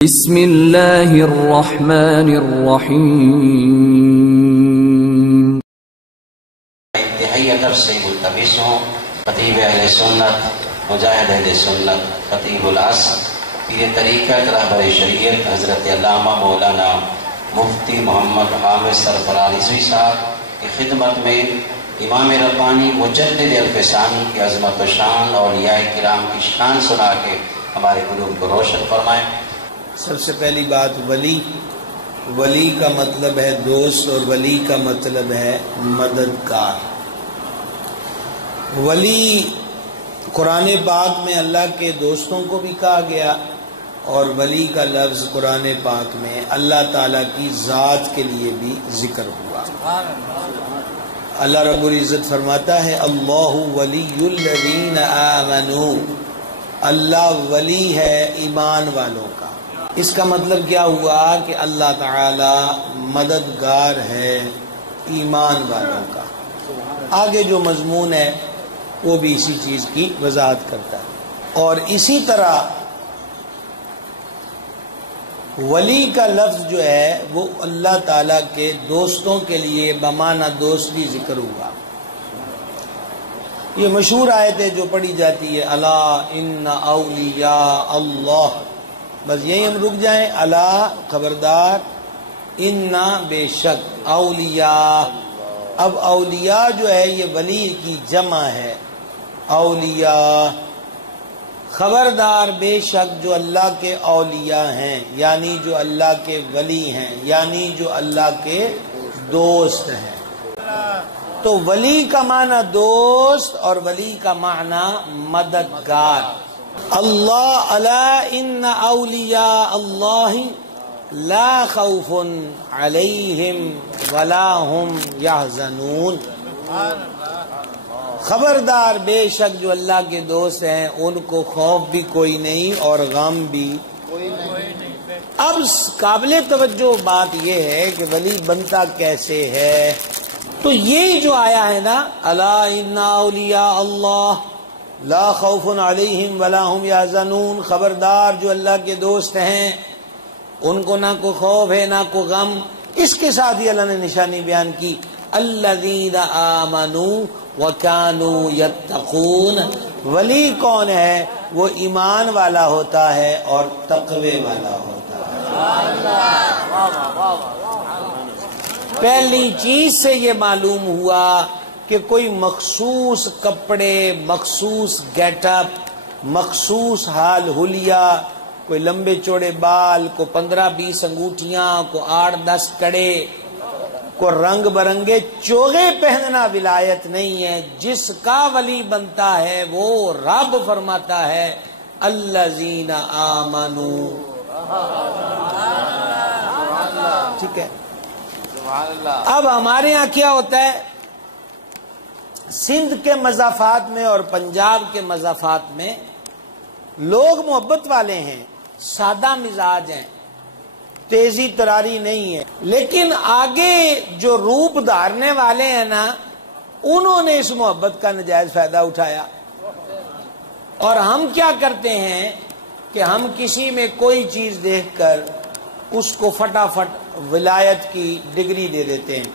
بسم اللہ الرحمن الرحیم۔ انتہائی ادب سے ملتمس ہوں خطیب اہل سنت، مجاہد اہل سنت، خطیب العصر، پیر طریقت، رہبر شریعت حضرت علامہ مولانا مفتی محمد حامد سرفراز رضوی صاحب کی خدمت میں امام ربانی مجدد الفسانی کی عظمت و شان، اولیاء کرام کی شان سنا کے ہمارے قلوب کو روشن فرمائیں۔ سب سے پہلی بات، ولی کا مطلب ہے دوست، اور ولی کا مطلب ہے مددگار۔ ولی قرآن پاک میں اللہ کے دوستوں کو بھی کہا گیا، اور ولی کا لفظ قرآن پاک میں اللہ تعالیٰ کی ذات کے لیے بھی ذکر ہوا۔ اللہ رب العزت فرماتا ہے اللہ ولی الذین آمنوا، اللہ ولی ہے ایمان والوں کا۔ اس کا مطلب کیا ہوا کہ اللہ تعالی مددگار ہے ایمان والوں کا۔ آگے جو مضمون ہے وہ بھی اسی چیز کی وضاحت کرتا ہے۔ اور اسی طرح ولی کا لفظ جو ہے وہ اللہ تعالی کے دوستوں کے لیے بمعنی دوست بھی ذکر ہوا۔ یہ مشہور آیت ہے جو پڑھی جاتی ہے، الا ان اولیاء اللہ، بس یہی ہم رک جائیں، الا خبردار، ان بے شک، اولیاء، اب اولیاء جو ہے یہ ولی کی جمع ہے، اولیاء، خبردار بے شک جو اللہ کے اولیاء ہیں، یعنی جو اللہ کے ولی ہیں، یعنی جو اللہ کے دوست ہیں۔ تو ولی کا معنی دوست اور ولی کا معنی مددگار۔ اللہ الا ان اولیاء اللہ لا خوف علیہم ولا هم یحزنون، خبردار بے شک جو اللہ کے دوست ہیں ان کو خوف بھی کوئی نہیں اور غم بھی کوئی نہیں۔ اب قابل توجہ بات یہ ہے کہ ولی بنتا کیسے ہے؟ تو یہ جو آیا ہے نا، الا ان اولیاء اللہ لا خوف علیہم ولا هم یحزنون، خبردار جو اللہ کے دوست ہیں ان کو نہ کوئی خوف ہے نہ کوئی غم۔ اس کے ساتھ ہی اللہ نے نشانی بیان کی، الذین آمنوا وکانوا یتقون، ولی کون ہے؟ وہ ایمان والا ہوتا ہے اور تقوی والا ہوتا ہے۔ پہلی چیز سے یہ معلوم ہوا کہ کوئی مخصوص کپڑے، مخصوص گیٹ اپ، مخصوص حال حلیہ، کوئی لمبے چوڑے بال، کو 15-20 انگوٹھیاں، کو 8-10 کڑے، کو رنگ برنگے چوغے پہننا ولایت نہیں ہے۔ جس کا ولی بنتا ہے وہ رب فرماتا ہے الذین آمنوا، ٹھیک ہے۔ اب ہمارے یہاں کیا ہوتا ہے، سندھ کے مضافات میں اور پنجاب کے مضافات میں لوگ محبت والے ہیں، سادہ مزاج ہیں، تیزی تراری نہیں ہے، لیکن آگے جو روپ دھارنے والے ہیں نا، انہوں نے اس محبت کا نجائز فائدہ اٹھایا۔ اور ہم کیا کرتے ہیں کہ ہم کسی میں کوئی چیز دیکھ کر اس کو فٹافٹ ولایت کی ڈگری دے دیتے ہیں۔